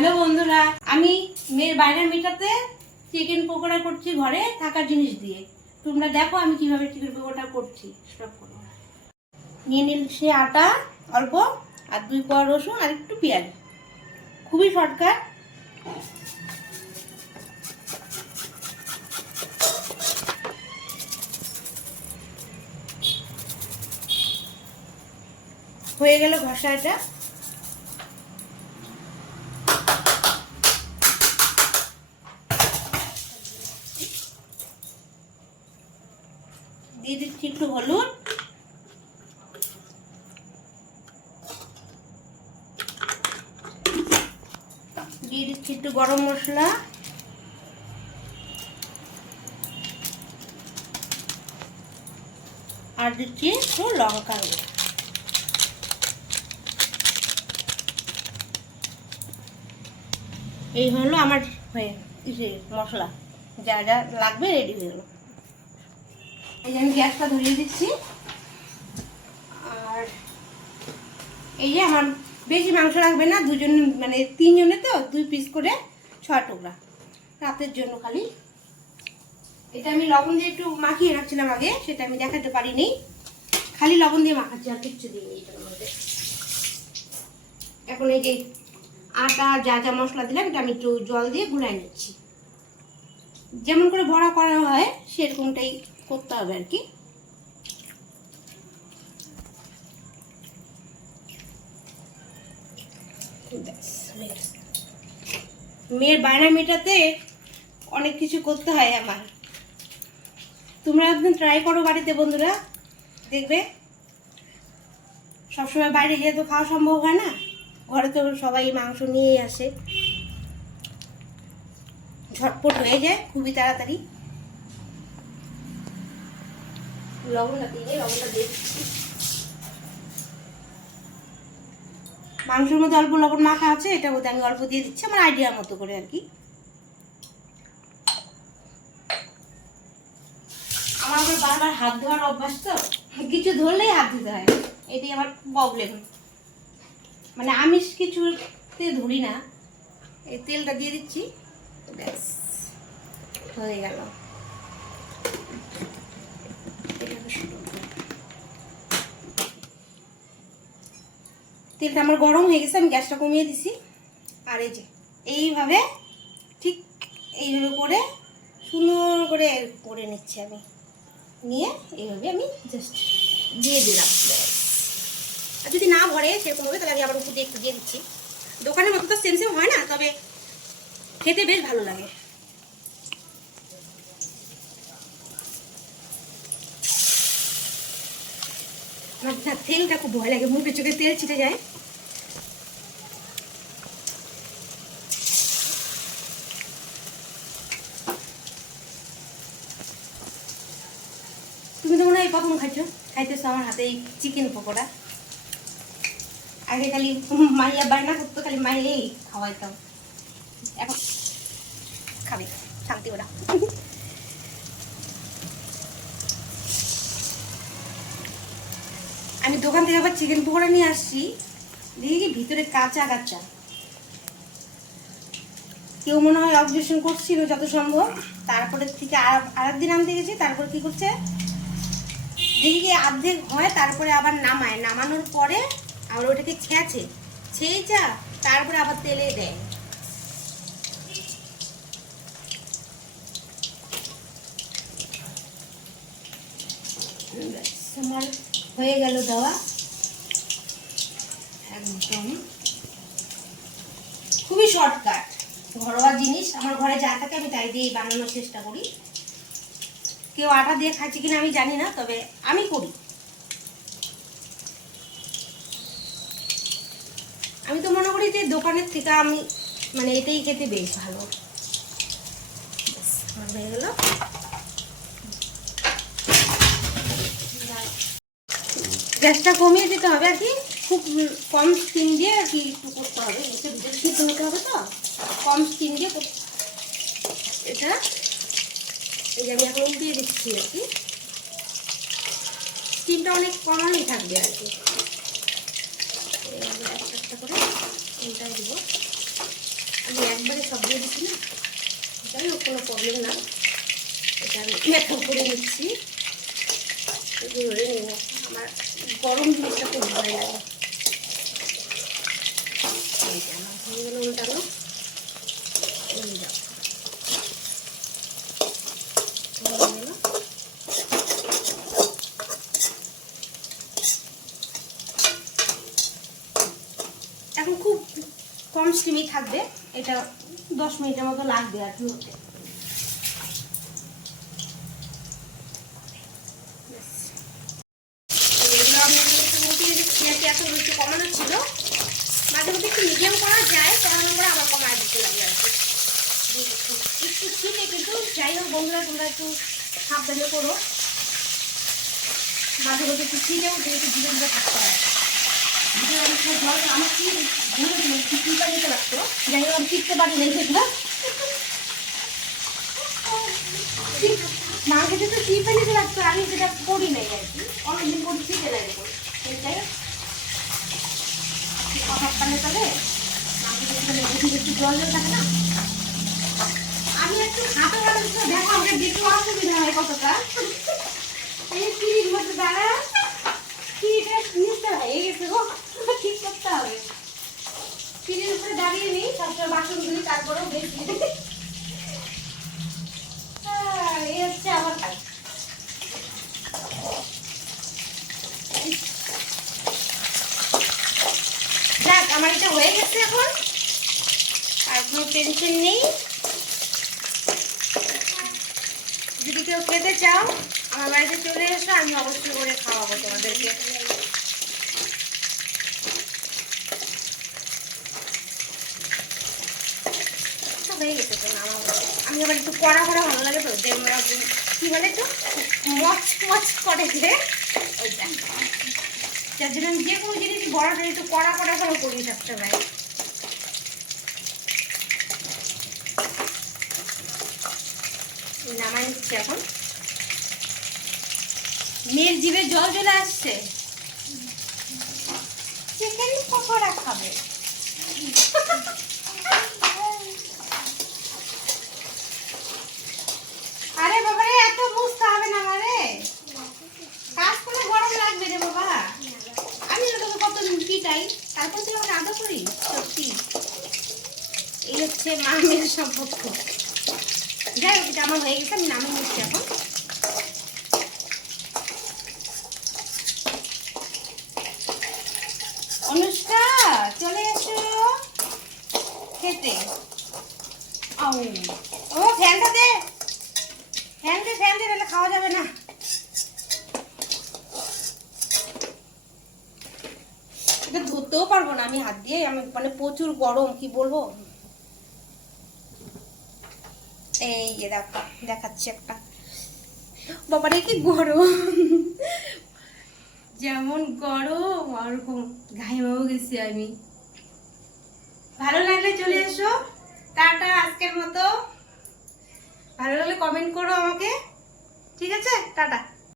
Hello বন্ধুরা, আমি মেয়ের বাইরে মেটাতে চিকেন পকোড়া করছি ঘরে থাকার জিনিস দিয়ে। তোমরা দেখো আমি কীভাবে চিকেন পকোড়া করছি। স্টপ করো। নিয়ে সে আটা, অল্প, আর দুই কোয়া রসুন, আর একটু পেঁয়াজ। খুবই শর্টকাট। হয়ে গেল ঘষা এটা একটু হলুদ। দিয়ে দিচ্ছি একটু গরম মশলা। আর দিচ্ছি একটু লঙ্কা এই হলো আমার হয়ে মশলা। যা যা লাগবে রেডি হয়ে গেলো। এই যে আমি গ্যাসটা ধরিয়ে দিচ্ছি। আর এই যে আমার বেশি মাংস লাগবে না, দুজন মানে তিনজনে তো, দুই পিস করে ছয় টুকরা। রাতের জন্য খালি। এটা আমি লবণ দিয়ে একটু মাখিয়ে রাখছিলাম আগে, সেটা আমি দেখাতে পারিনি। খালি লবণ দিয়ে মাখাচ্ছি, আর কিচ্ছু দিইনি এটার মধ্যে। এখন এই যে আটা, যা যা মশলা দিলাম, এটা আমি একটু জল দিয়ে গুলাই নিচ্ছি। যেমন করে বড়া করা হয়, সেরকমটাই করতে হবে আর কি। মেয়ের বায়না মেটাতে অনেক কিছু করতে হয় আমার। তোমরা একদিন ট্রাই করো বাড়িতে বন্ধুরা, দেখবে। সবসময় বাইরে গিয়ে তো খাওয়া সম্ভব হয় না। ঘরে তো সবাই মাংস নিয়েই আসে। ঝটপট হয়ে যায়, খুবই তাড়াতাড়ি। লবণটা দিয়ে লবণটা দিচ্ছি মাংসের মধ্যে অল্প লবণ মাখা আছে, এটার মধ্যে আমি অল্প দিয়ে দিচ্ছি, আমার আইডিয়া মতো করে আর কি। আমার আবার বারবার হাত ধোয়ার অভ্যাস তো, কিছু ধরলেই হাত ধুতে হয় এটাই আমার প্রবলেম মানে আমিষ কিছুতে ধরি না, এই তেলটা দিয়ে দিচ্ছি, ব্যাস, হয়ে গেল। তেলটা আমার গরম হয়ে গেছে, আমি গ্যাসটা কমিয়ে দিছি। আর এই যে, এইভাবে ঠিক এইভাবে করে সুন্দর করে করে নিচ্ছি আমি। নিয়ে এইভাবে আমি জাস্ট দিয়ে দিলাম। আর যদি না ভরে সেরকম হবে, তাহলে আমি আবার উপর দিয়ে একটু দিয়ে দিচ্ছি। দোকানের মতো তো সেম সেম হয় না, তবে খেতে বেশ ভালো লাগে। আমার তেলটা খুব ভয় লাগে মুখে চোখে তেল ছিটে যায়। তুমি তো মনে হয় প্রথম খাইছো। খাইতেছো আমার হাতে এই চিকেন পকোড়া। আগে খালি মাইয়া বায়না করতো, খালি মাইয়াই খাওয়াইতাম। এখন খাবে, শান্তি ওরা। আমি দোকান থেকে আবার চিকেন পকোড়া নিয়ে আসছি। দেখি ভিতরে কাঁচা কাঁচা। কেউ মনে হয় অবজেকশন করছিল যত সম্ভব। তারপরে থেকে আর আরেকদিন আনতে গেছি, তারপর কি করছে? দেখি কি অর্ধেক হয়, তারপরে আবার নামায়। নামানোর পরে আবার ওটাকে ছেঁচে। ছেঁচা তারপরে আবার তেলে দেয়। আমার হয়ে গেল দেওয়া। একদম। খুবই শর্টকাট ঘরোয়া জিনিস, আমার ঘরে যা থাকে আমি তাই দিয়েই বানানোর চেষ্টা করি। কেউ আটা দিয়ে খাচ্ছে কিনা আমি জানি না, তবে আমি করি। আমি তো মনে করি যে দোকানের থেকে আমি মানে এটাই খেতে বেশ ভালো। হয়ে গেল। গ্যাসটা কমিয়ে দিতে হবে আর কি। খুব কম স্টিম দিয়ে আর কি একটু করতে হবে। একটু ভিতরে সিদ্ধ হতে হবে তো। কম স্টিম দিয়ে এটা এই যে আমি এখন উল্টিয়ে দিচ্ছি আর কি। স্টিমটা অনেক কমানোই থাকবে আর কি। একটা করে দিব। সব দিয়ে দিচ্ছি না। যাই হোক কোনো প্রবলেম না। এটা আমি এখন করে ধরে নেব গরম জিনিসটা খুব ভয় লাগে। এখন খুব কম স্টিমেই থাকবে, এটা দশ মিনিটের মতো লাগবে আর কি হতে ব্যাস। এগুলো আমি একটু মুটিয়ে এত একটু কমানো ছিল, মাঝে মধ্যে একটু মিডিয়াম করা যায় কমানোর পরে আবার কমায় দিতে লাগে আর কি। একটু ছিলে কিন্তু যাই হোক বন্ধুরা, তোমরা একটু সাবধানে করো। মাঝে মধ্যে একটু ছিলেও একটু ধীরে ধীরে থাকতে হয় আমার কি চিন্তা যেতে লাগতো যাই হোক, আমি শিখতে পারি না সেটা মাকে যেটা চিপে নিতে লাগতো আমি সেটা করি নাই আর কি। অনেকদিন করে শিখে লাগে করি যাই জল থাকে না আমি একটু আমাকে দেখতে অসুবিধা হয় কতটা এই সিঁড়ির মধ্যে দাঁড়া সিঁড়িটা নিচটা হয়ে গেছে গো ঠিক করতে হবে সিঁড়ির উপরে দাঁড়িয়ে নিই সবসময় বাসনগুলি তারপরেও দেখি এই হচ্ছে আমার কাজ। আমার এটা হয়ে গেছে এখন। আর কোনো টেনশন নেই। যদি কেউ খেতে চাও, আমার বাড়িতে চলে এসো, আমি অবশ্যই করে খাওয়াবো তোমাদেরকে। হয়ে গেছে আমার আমি আবার একটু কড়া করা ভালো লাগে তো, যে কি বলে তো? মচ মচ করে যে। ওইটা যার জন্য যে কোনো জিনিস বড়াটা একটু কড়া কড়া করে করি সবসময় নামাই নিচ্ছি এখন। মেয়ের জিভে জল চলে আসছে। চিকেন পকোড়া খাবে আরে বাবা রে এত বুঝতে হবে না আমারে কাজ করে গরম লাগবে রে বাবা আমি না তোকে কতদিন পিটাই তারপর তুই আমাকে আদর করি সত্যি এই হচ্ছে মা মেয়ের সম্পর্ক যাই হোক আমার হয়ে গেছে, আমি নামিয়ে নিচ্ছি এখন। অনুষ্কা, চলে এসো। খেতে। ও, ফ্যানটা দে। ফ্যান দে ফ্যান দে নাহলে খাওয়া যাবে না। এটা ধরতেও পারব না, আমি হাত দিয়ে আমি মানে প্রচুর গরম, কি বলব? এই যে দেখো, দেখাচ্ছি একটা। বাবারে কি গরম। যেমন গরম ওরকম ঘাইমাও গেছি আমি। ভালো লাগলে চলে এসো। টাটা, আজকের মতো। ভালো লাগলে কমেন্ট করো আমাকে। ঠিক আছে? টাটা।